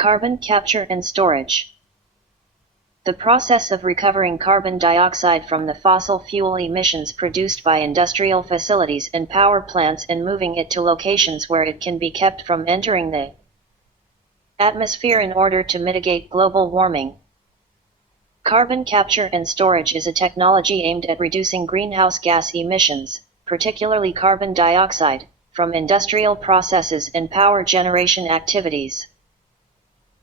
Carbon capture and storage. The process of recovering carbon dioxide from the fossil fuel emissions produced by industrial facilities and power plants and moving it to locations where it can be kept from entering the atmosphere in order to mitigate global warming. Carbon capture and storage is a technology aimed at reducing greenhouse gas emissions, particularly carbon dioxide, from industrial processes and power generation activities.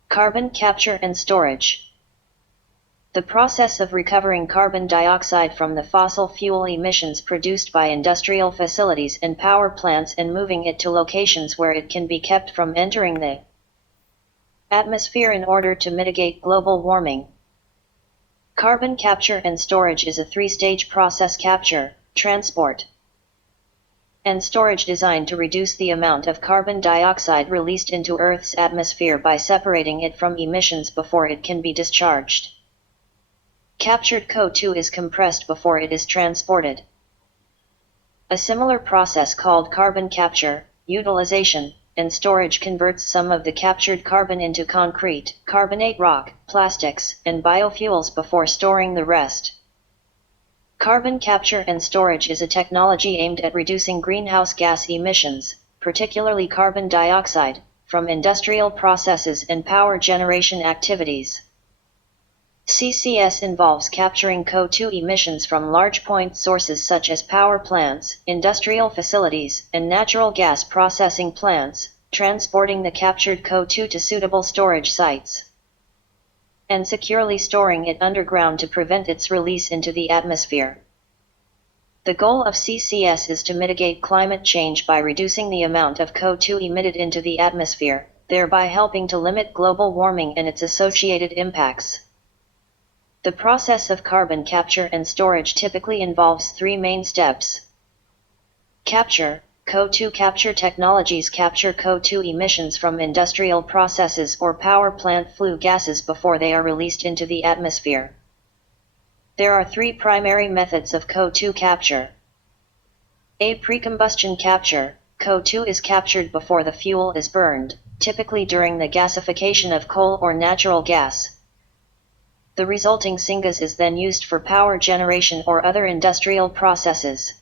Carbon capture and storage. The process of recovering carbon dioxide from the fossil fuel emissions produced by industrial facilities and power plants and moving it to locations where it can be kept from entering the atmosphere in order to mitigate global warming. Carbon capture and storage is a three-stage process: capture, transport, and storage designed to reduce the amount of carbon dioxide released into Earth's atmosphere by separating it from emissions before it can be discharged. Captured CO2 is compressed before it is transported. A similar process called carbon capture, utilization, and storage converts some of the captured carbon into concrete, carbonate rock, plastics, and biofuels before storing the rest. Carbon capture and storage is a technology aimed at reducing greenhouse gas emissions, particularly carbon dioxide, from industrial processes and power generation activities. CCS involves capturing CO2 emissions from large point sources such as power plants, industrial facilities, and natural gas processing plants, transporting the captured CO2 to suitable storage sites, and securely storing it underground to prevent its release into the atmosphere. The goal of CCS is to mitigate climate change by reducing the amount of CO2 emitted into the atmosphere, thereby helping to limit global warming and its associated impacts. The process of carbon capture and storage typically involves three main steps. Capture. CO2 capture technologies capture CO2 emissions from industrial processes or power plant flue gases before they are released into the atmosphere. There are three primary methods of CO2 capture. A. Pre-combustion capture. CO2 is captured before the fuel is burned, typically during the gasification of coal or natural gas. The resulting syngas is then used for power generation or other industrial processes.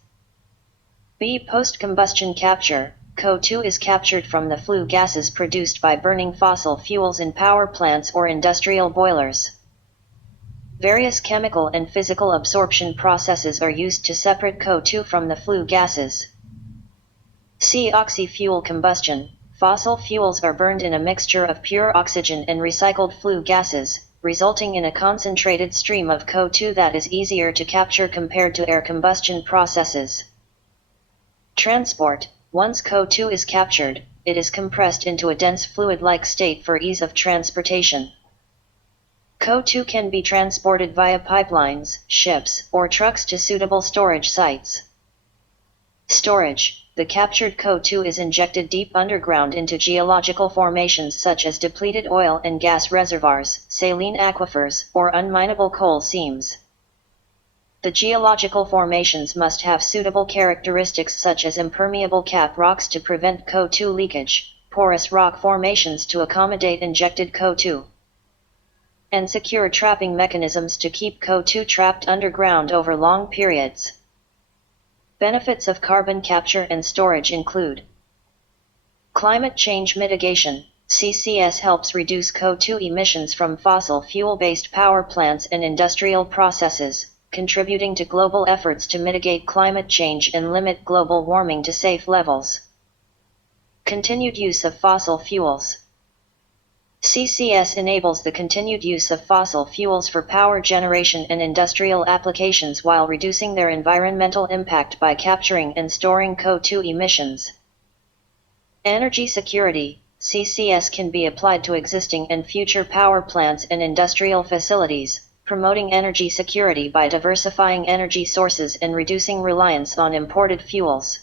B. Post-combustion capture. CO2 is captured from the flue gases produced by burning fossil fuels in power plants or industrial boilers. Various chemical and physical absorption processes are used to separate CO2 from the flue gases. C. Oxy-fuel combustion. Fossil fuels are burned in a mixture of pure oxygen and recycled flue gases, resulting in a concentrated stream of CO2 that is easier to capture compared to air combustion processes. Transport. Once CO2 is captured, it is compressed into a dense fluid-like state for ease of transportation. CO2 can be transported via pipelines, ships, or trucks to suitable storage sites. Storage. The captured CO2 is injected deep underground into geological formations such as depleted oil and gas reservoirs, saline aquifers, or unminable coal seams. The geological formations must have suitable characteristics such as impermeable cap rocks to prevent CO2 leakage, porous rock formations to accommodate injected CO2, and secure trapping mechanisms to keep CO2 trapped underground over long periods. Benefits of carbon capture and storage include climate change mitigation. CCS helps reduce CO2 emissions from fossil fuel-based power plants and industrial processes, contributing to global efforts to mitigate climate change and limit global warming to safe levels. Continued use of fossil fuels. CCS enables the continued use of fossil fuels for power generation and industrial applications while reducing their environmental impact by capturing and storing CO2 emissions. Energy security. CCS can be applied to existing and future power plants and industrial facilities, promoting energy security by diversifying energy sources and reducing reliance on imported fuels.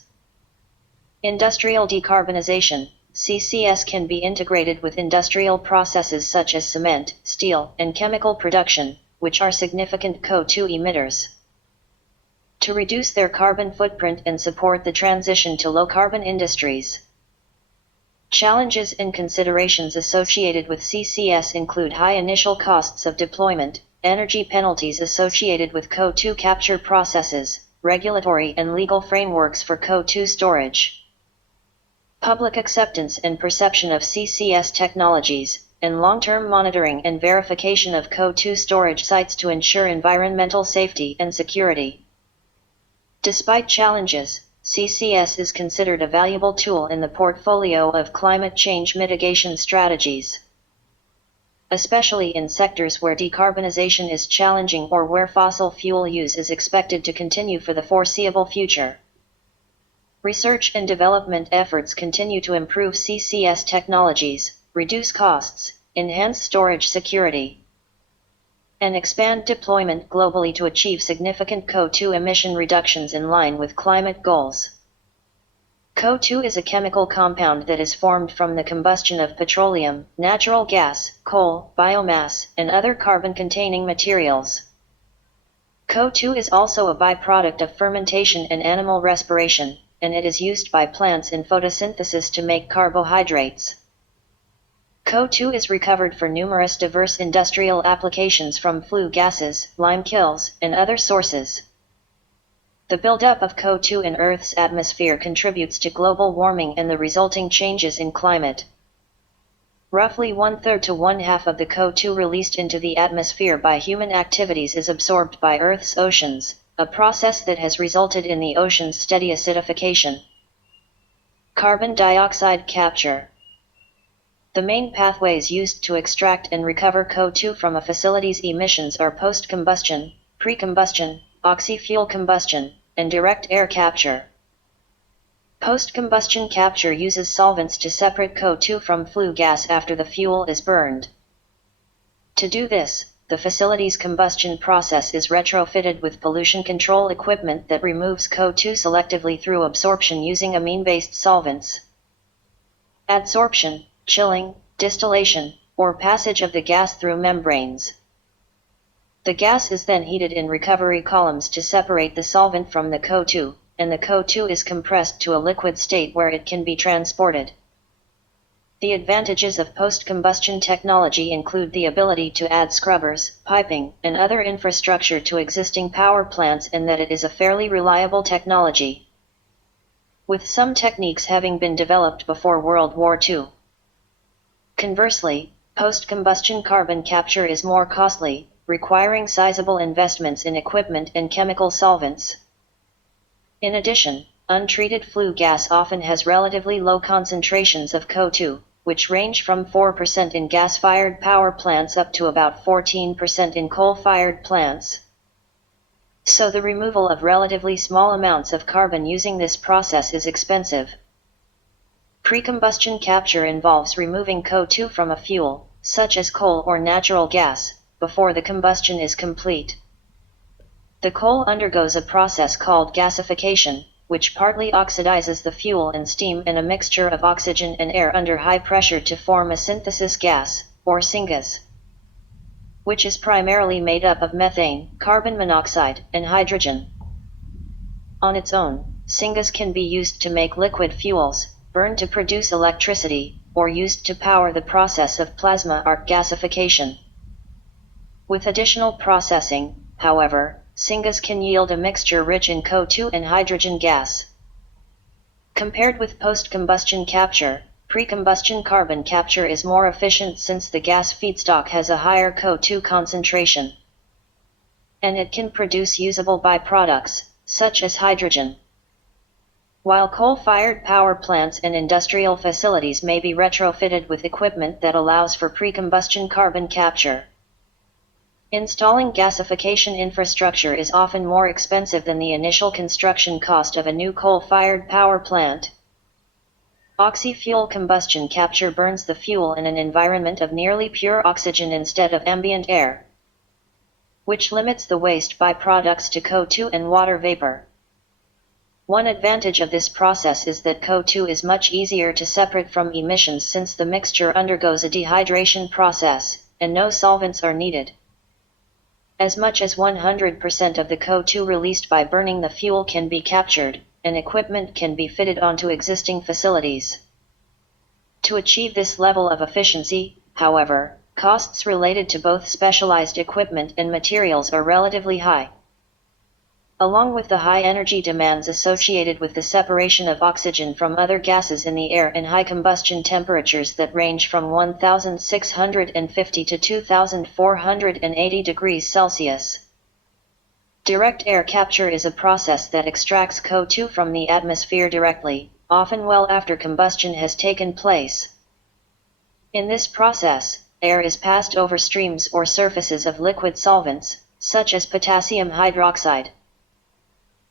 Industrial decarbonization. CCS can be integrated with industrial processes such as cement, steel, and chemical production, which are significant CO2 emitters. To reduce their carbon footprint and support the transition to low-carbon industries. Challenges and considerations associated with CCS include high initial costs of deployment, energy penalties associated with CO2 capture processes, regulatory and legal frameworks for CO2 storage, public acceptance and perception of CCS technologies, and long-term monitoring and verification of CO2 storage sites to ensure environmental safety and security. Despite challenges, CCS is considered a valuable tool in the portfolio of climate change mitigation strategies, especially in sectors where decarbonization is challenging or where fossil fuel use is expected to continue for the foreseeable future. Research and development efforts continue to improve CCS technologies, reduce costs, enhance storage security, and expand deployment globally to achieve significant CO2 emission reductions in line with climate goals. CO2 is a chemical compound that is formed from the combustion of petroleum, natural gas, coal, biomass, and other carbon-containing materials. CO2 is also a byproduct of fermentation and animal respiration, and it is used by plants in photosynthesis to make carbohydrates. CO2 is recovered for numerous diverse industrial applications from flue gases, lime kilns, and other sources. The buildup of CO2 in Earth's atmosphere contributes to global warming and the resulting changes in climate. Roughly 1/3 to 1/2 of the CO2 released into the atmosphere by human activities is absorbed by Earth's oceans, a process that has resulted in the ocean's steady acidification. Carbon dioxide capture. The main pathways used to extract and recover CO2 from a facility's emissions are post-combustion, pre-combustion, oxy-fuel combustion, and direct air capture. Post-combustion capture uses solvents to separate CO2 from flue gas after the fuel is burned. To do this, the facility's combustion process is retrofitted with pollution control equipment that removes CO2 selectively through absorption using amine-based solvents. Adsorption, chilling, distillation, or passage of the gas through membranes. The gas is then heated in recovery columns to separate the solvent from the CO2, and the CO2 is compressed to a liquid state where it can be transported. The advantages of post-combustion technology include the ability to add scrubbers, piping, and other infrastructure to existing power plants and that it is a fairly reliable technology, with some techniques having been developed before World War II. Conversely, post-combustion carbon capture is more costly, requiring sizable investments in equipment and chemical solvents. In addition, untreated flue gas often has relatively low concentrations of CO2, which range from 4% in gas-fired power plants up to about 14% in coal-fired plants. So the removal of relatively small amounts of carbon using this process is expensive. Pre-combustion capture involves removing CO2 from a fuel, such as coal or natural gas, before the combustion is complete. The coal undergoes a process called gasification, which partly oxidizes the fuel and steam and a mixture of oxygen and air under high pressure to form a synthesis gas, or syngas, which is primarily made up of methane, carbon monoxide, and hydrogen. On its own, syngas can be used to make liquid fuels, burned to produce electricity, or used to power the process of plasma arc gasification. With additional processing, however, syngas can yield a mixture rich in CO2 and hydrogen gas. Compared with post-combustion capture, pre-combustion carbon capture is more efficient since the gas feedstock has a higher CO2 concentration, and it can produce usable byproducts, such as hydrogen. While coal-fired power plants and industrial facilities may be retrofitted with equipment that allows for pre-combustion carbon capture, installing gasification infrastructure is often more expensive than the initial construction cost of a new coal-fired power plant. Oxy-fuel combustion capture burns the fuel in an environment of nearly pure oxygen instead of ambient air, which limits the waste byproducts to CO2 and water vapor. One advantage of this process is that CO2 is much easier to separate from emissions since the mixture undergoes a dehydration process, and no solvents are needed. As much as 100% of the CO2 released by burning the fuel can be captured, and equipment can be fitted onto existing facilities. To achieve this level of efficiency, however, costs related to both specialized equipment and materials are relatively high. Along with the high energy demands associated with the separation of oxygen from other gases in the air and high combustion temperatures that range from 1650 to 2480 degrees Celsius. Direct air capture is a process that extracts CO2 from the atmosphere directly, often well after combustion has taken place. In this process, air is passed over streams or surfaces of liquid solvents, such as potassium hydroxide,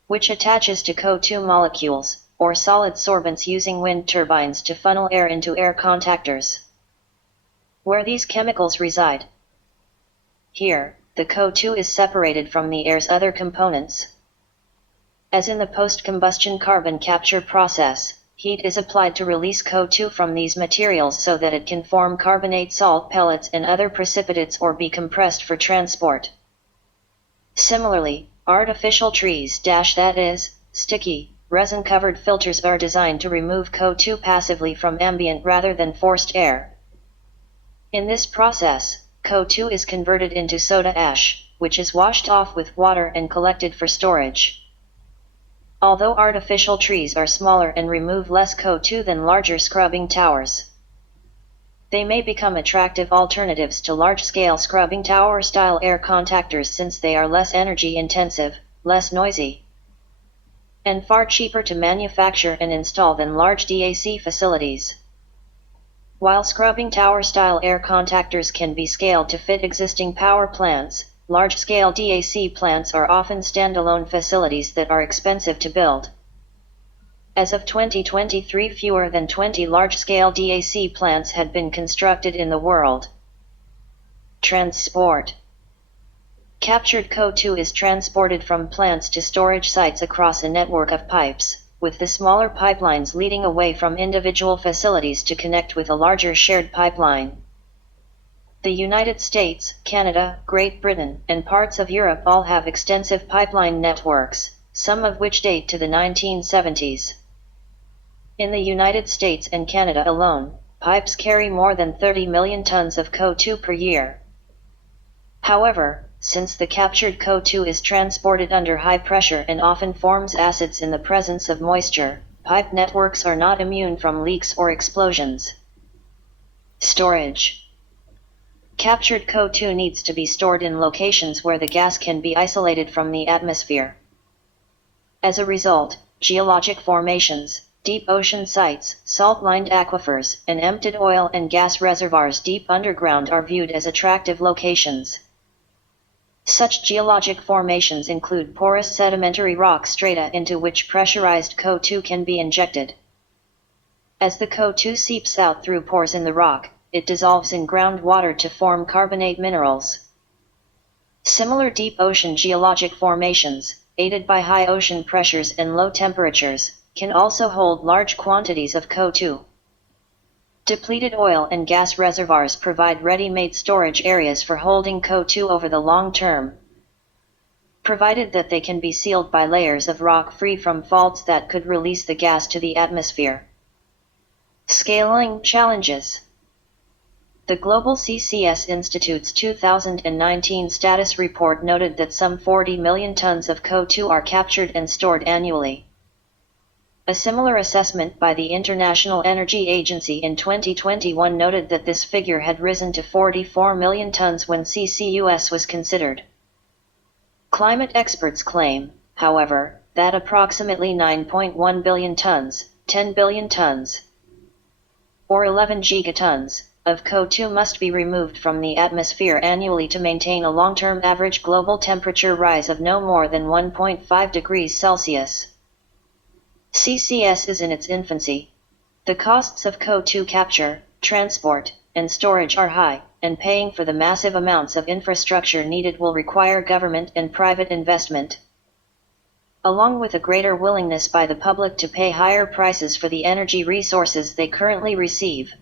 which attaches to CO2 molecules, or solid sorbents using wind turbines to funnel air into air contactors, where these chemicals reside. Here, the CO2 is separated from the air's other components. As in the post-combustion carbon capture process, heat is applied to release CO2 from these materials so that it can form carbonate salt pellets and other precipitates or be compressed for transport. Similarly, artificial trees that is, sticky, resin-covered filters are designed to remove CO2 passively from ambient rather than forced air. In this process, CO2 is converted into soda ash, which is washed off with water and collected for storage. Although artificial trees are smaller and remove less CO2 than larger scrubbing towers, they may become attractive alternatives to large-scale scrubbing tower-style air contactors since they are less energy-intensive, less noisy, and far cheaper to manufacture and install than large DAC facilities. While scrubbing tower-style air contactors can be scaled to fit existing power plants, large-scale DAC plants are often standalone facilities that are expensive to build. As of 2023, fewer than 20 large-scale DAC plants had been constructed in the world. Transport. Captured CO2 is transported from plants to storage sites across a network of pipes, with the smaller pipelines leading away from individual facilities to connect with a larger shared pipeline. The United States, Canada, Great Britain, and parts of Europe all have extensive pipeline networks, some of which date to the 1970s. In the United States and Canada alone, pipes carry more than 30 million tons of CO2 per year. However, since the captured CO2 is transported under high pressure and often forms acids in the presence of moisture, pipe networks are not immune from leaks or explosions. Storage. Captured CO2 needs to be stored in locations where the gas can be isolated from the atmosphere. As a result, geologic formations, deep ocean sites, salt-lined aquifers, and emptied oil and gas reservoirs deep underground are viewed as attractive locations. Such geologic formations include porous sedimentary rock strata into which pressurized CO2 can be injected. As the CO2 seeps out through pores in the rock, it dissolves in groundwater to form carbonate minerals. Similar deep ocean geologic formations, aided by high ocean pressures and low temperatures, can also hold large quantities of CO2. Depleted oil and gas reservoirs provide ready-made storage areas for holding CO2 over the long term, provided that they can be sealed by layers of rock free from faults that could release the gas to the atmosphere. Scaling challenges. The Global CCS Institute's 2019 status report noted that some 40 million tons of CO2 are captured and stored annually. A similar assessment by the International Energy Agency in 2021 noted that this figure had risen to 44 million tons when CCUS was considered. Climate experts claim, however, that approximately 9.1 billion tons, 10 billion tons, or 11 gigatons, of CO2 must be removed from the atmosphere annually to maintain a long-term average global temperature rise of no more than 1.5 degrees Celsius. CCS is in its infancy. The costs of CO2 capture, transport, and storage are high, and paying for the massive amounts of infrastructure needed will require government and private investment, along with a greater willingness by the public to pay higher prices for the energy resources they currently receive.